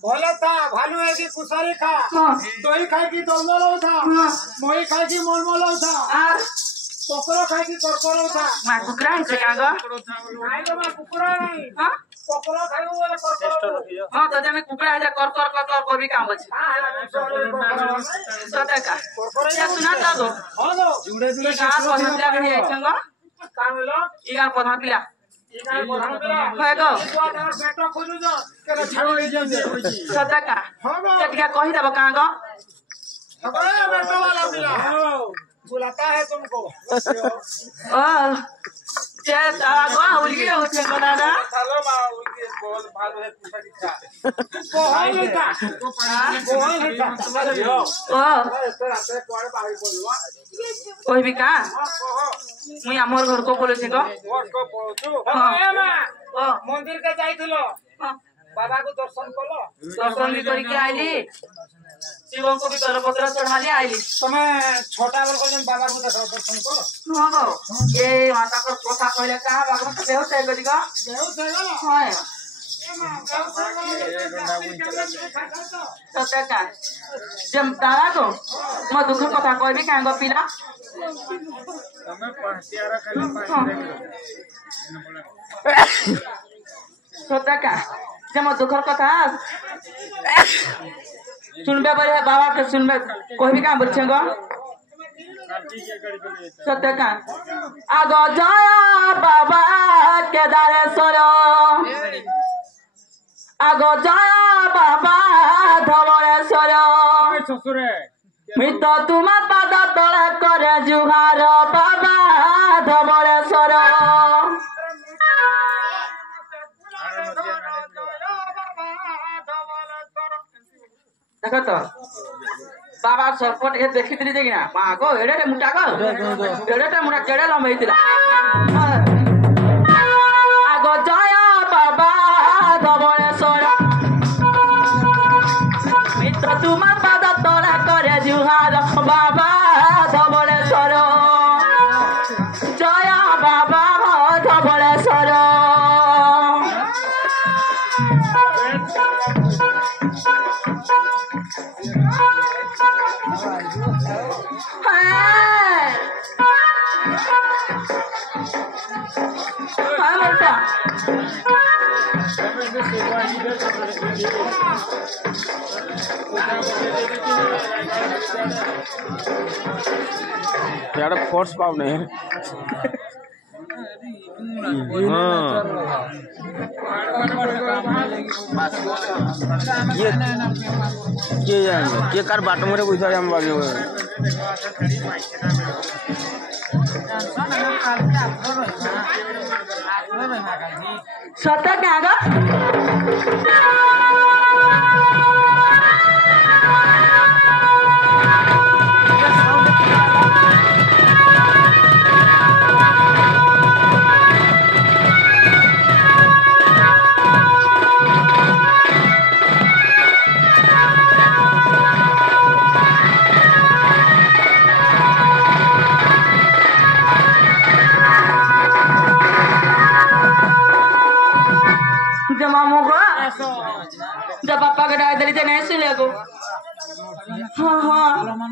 भले था भालू है कि कुसारी खा दही खाए की दलदल था मोही खाए की मोलमोल था कोकरो खाए की करकरो था मा कुकरा है क्या गो नहीं तो मा कुकरा नहीं हां कोकरो खाए वो करकरो हां तो जमे कुकरा है कर को भी काम अछि सता का या सुना ता गो हां गो जुड़े जुड़े का पहनला भी है छंगो का बोलो इगा पधा पिला है गो बेटा खोजु जा के छाड़ी जे सता का केटिया कहि दब का गो अबे बेटा वाला पिला बुलाता है तुमको जे गो उलगी होचे गो दादा चलो मा उलगी बोल भालू है कुसारी खा कोहल का तुम्हारे हो तेरा पे कोड़े बाहर बोलवा कोई भी का मुई हमर घर को बोले छे गो घर को बोलछु ए मां मंदिर के जाइथिलो बाबा को दर्शन कलो दर्शन भी करी के आइली शिवम को भी गलपत्र चढ़ा ले आइली तमे छोटा बल को जन बाबा को दर्शन कलो हां गो ए माता को कोथा कहले का बाबा को देव से गदी गो देव से गलो हां ए मां सत्य का जम तारा को म दुख कथा कहबी का गो पिला तमे पहतियारा खाली सत्य का जम दुखर कथा सुनबे बरे बाबा के सुनबे कहबी का बोल छंगो सत्य का आगो जया बाबा केदारेश्वर आगो जया बाबा धवलेश्वर ससुरे मित तुमा पाद तले करे जुहार बाबा धवलेश्वर देखो तो बाबा सरपट ए देखितली जे ना मा गो एडे मुटा गो एडे मुटा केडे लंबैतिला आगो जया बाबा धवलेश्वर मित्र तुमा पाद तले करे जुहार बाबा धवलेश्वर जया बाबा धवलेश्वर यार फोर्स पाव नहीं ये कार बाट मेरे कोई सारे हम बागे सत्य क्या गा जब मामू को जब पापा के डाय दरी नहीं सुने को हाँ हाँ